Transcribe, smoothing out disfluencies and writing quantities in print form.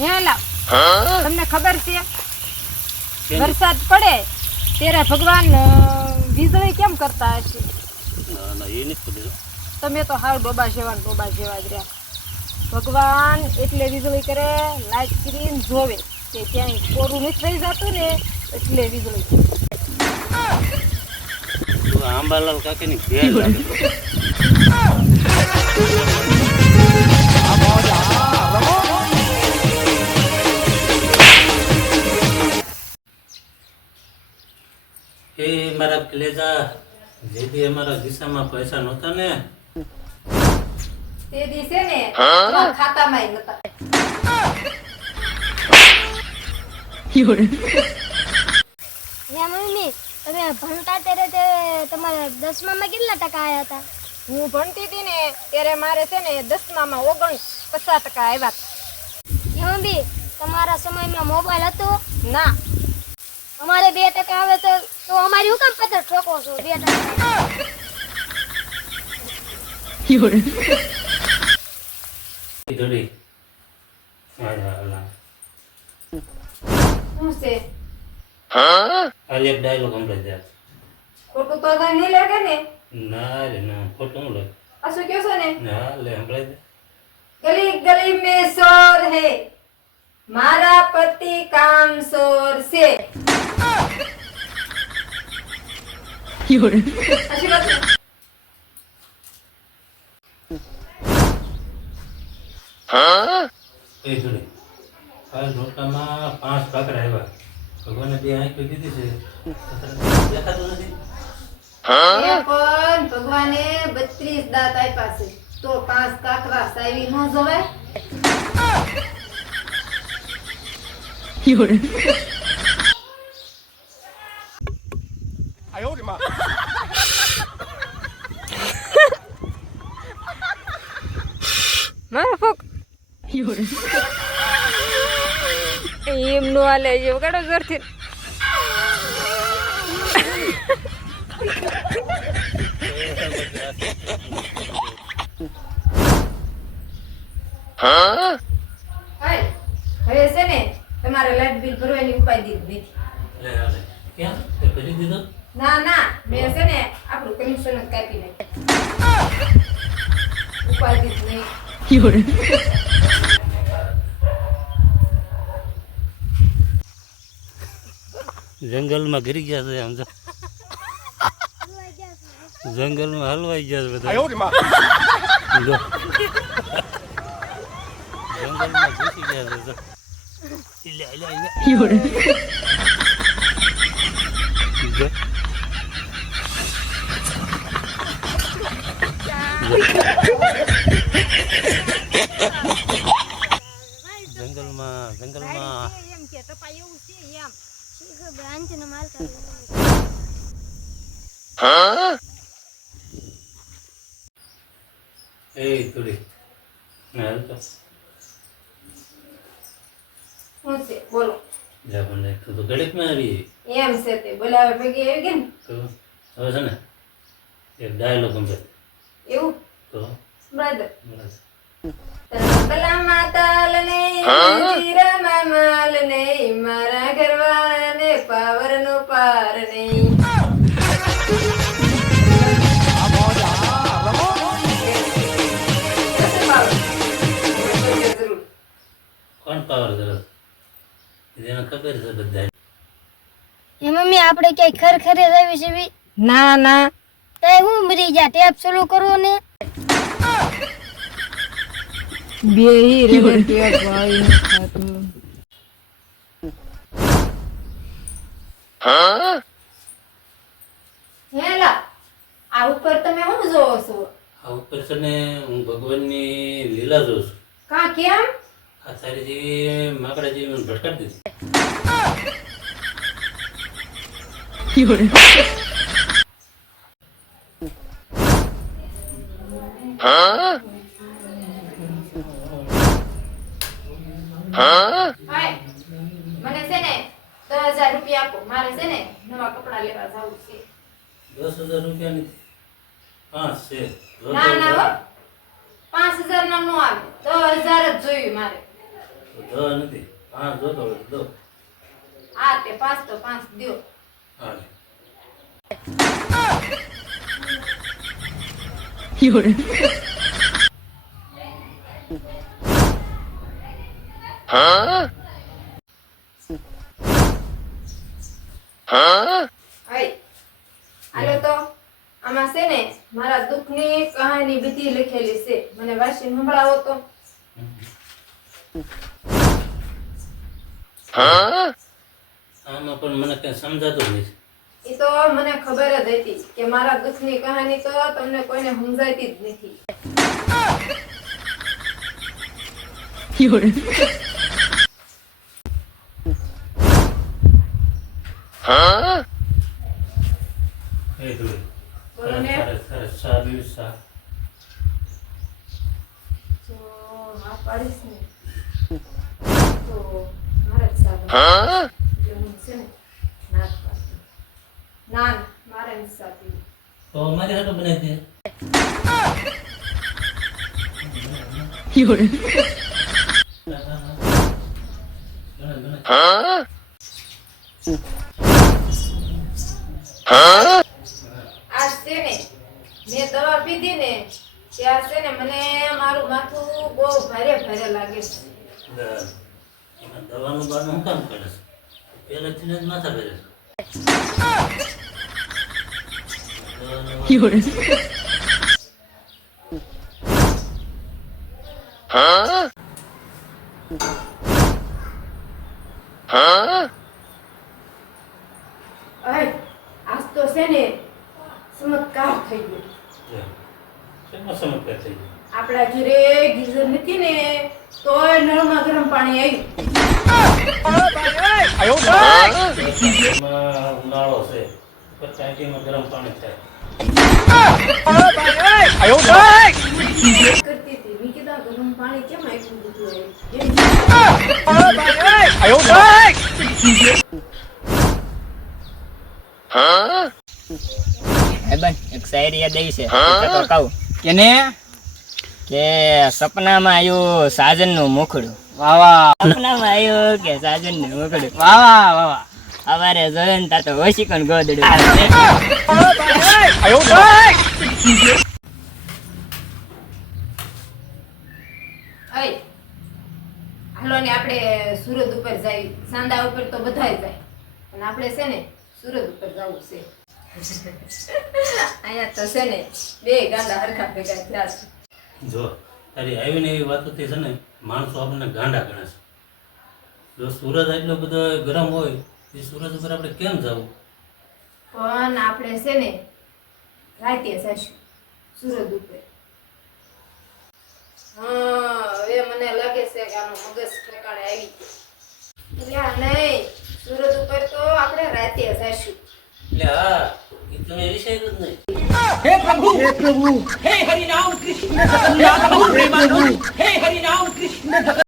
હેલા તમને ખબર છે વરસાદ પડે ત્યારે ભગવાન વીજળી કેમ કરતા હશે? તમે તો હાવ ડોબા જેવા જ રહ્યા. ભગવાન એટલે વીજળી કરે, લાઈટ કરીને જોવે કે ક્યાંય કોરું નથી થઈ જતું ને એટલે વીજળી. આંબાલાલ કાકીની ભેળ લાગે. એ મારા કલેજા જેથી અમારા ખિસ્સામાં પૈસા નહોતા ને તે દિવસે ને ખાતામાં નહોતા. મમ્મી તમે ભણતા ત્યારે તમારા 10મામાં કેટલા ટકા આવ્યા હતા? હું ભણતી હતી ને ત્યારે મારે છે ને 10મામાં 49% આવ્યા હતા. મમ્મી તમારા સમયમાં મોબાઈલ હતો? ના. અમારે 2% આવે તો અમારી હું કામ પત્ર ઠોકો છો? 2% થોડી શું છે? આ એક ડાયલોગ સંભળાઈ જાય. ખોટું તો નહીં લાગે ને? ના રે ના, ખોટું હું લાગે. આ શું કહો છો ને? ના લે સંભળાઈ જાય. ગલી ગલી में शोर है, मारा पति काम शोर से. अच्छी बात है. એ થોડી આ રોટલામાં 5 કાકરા આવ્યા. ભગવાને 2 આંખો દીધી છે, દેખાતું નથી. પણ ભગવાને 32 દાંત આપ્યા છે તો 5 કાકરા સાવી ન જોવાય? મારા ફોક એમ નો હાલે જેવું કાઢો જોરથી. હવે છે ને તમારે લાઈટ બિલ ભરવાની ઉપાય દીધી નથી. લે લે ક્યાં તે કરી દીધો? ના ના, મેં છે ને આપણું કનેક્શન જ કાપી નાખ્યું. ઉપાય દીધી નહીં. જંગલમાં ઘરી ગયા છે આમ તો. જંગલમાં હલવાઈ ગયા છે બધા. લો. જંગલમાં ઘૂસી ગયા છે તો. લે લે લે. જંગલમાં એમ કે ટપા એવું છે એમ. બ્રાન્ચનો માલ એ થોડી ના તો શું છે બોલો? જા પણ તો ગણિતમાં આવી એમ છે તે બોલાવે ભેગી આવી ગઈ ને તો હવે છે ને એક ડાયલોગ સમજાય એવું તો બ્રધર. બસ. તબલા તાલ નહીં, જીરામાં માલ નહીં, મારા ઘરવાળાને પાવર નો પાર નહીં. કોણ પાવર જરૂર એને ખબર છે બધા. એ મમ્મી આપણે ક્યાંય ખરખરે આવી છે બી? ના ના, તો હું મરી જા ટેપ ચાલુ કરો ને. બેહી રે ટેપ ભાઈ ખાતું. હેલા આ ઉપર તમે શું જોવો છો? આ ઉપર છે ને હું ભગવાનની લીલા જોઉં છું. કા કેમ? આ તારી જેવી માકડા જેવી મને ભટકાડી દીધી. હાય મને છે ને 10,000 રૂપિયા આપો, મારે છે ને નવા કપડા લેવા જાવું છે. 10,000 રૂપિયા નથી, 5 છે. ના ના હો, 5,000 ના નો આવે, 10,000 જ જોઈએ મારે. તો દસ નથી 5 જોતો હોય તો દો. આ તે 5 તો 5 દ્યો. હાલે. હાય હાલો તો આમાં છે ને મારા દુઃખની કહાની બધી લખેલી છે, મને વાંચીને સંભળાવો તો. આમાં પણ મને કઈ સમજાતું નથી. એ તો મને ખબર જ હતી કે મારા દુઃખની કહાની તો તમને કોઈને સમજાતી જ નથી. એ ધોઈ. બોલો ને. સરસ સા બીજું સા. જો હા પાડીશ ને તો મારે જ સારું. એટલે હું છે ને ના જ પાડું. ના ના, મારે નથી સાચી. તો મારી હાટો બનાવી દે. આ છે ને મેં દવા પીધી ને ત્યાં છે ને મને મારું માથું બહુ ભારે ભારે લાગે છે. દવાનું બાનું હું કામ કરે છે? પહેલેથી જ માથા ભરે છે. અય, આજ તો છે ને ચમત્કાર થઈ ગયો. શેનો ચમત્કાર થઈ ગયો? આપણા ઘરે ગીઝર નથી ને તોય નળમાં ગરમ પાણી આવ્યું. એમાં ઉનાળો છે પણ ટાંકીમાં ગરમ પાણી થાય. કરતી હતી મેં કીધું ગરમ પાણી કેમ આવ્યું બધું એક શાયરી યાદ આવી છે તો કહું કેને કે સપનામાં આવ્યું સાજનનું મુખડું સપનામાં આવ્યું કે સાજનનું મુખડું સવારે જોયું ને તા તો ઓશિકન ગોદડું. અય હાલો ને આપણે સુરત ઉપર જાય. સાંદા ઉપર તો બધાય જાય પણ આપણે છે ને સુરત ઉપર જવું છે. અહીંયા તો છે ને બે ગાંડા હરખા ભેગા થયા છે. જો તારી આવીને એવી વાતોથી છે ને માણસો આપણને ગાંડા ગણે છે. જો સૂરજ એટલો બધો ગરમ હોય એ સૂરજ ઉપર આપણે કેમ જવું? પણ આપણે છે ને રાતે જઈશું સુરત ઉપર. હા હવે મને લાગે છે કે આનો મગજ ઠેકાણે આવી ગયો. નહીં, સુરત ઉપર તો આપણે રાતે જઈશું. એટલે હા એ તો મેં વિચાર્યું જ નહીં. हे प्रभु हे हरि नाम कृष्ण जगन्नाथ प्रेमानंद हे हरि नाम कृष्ण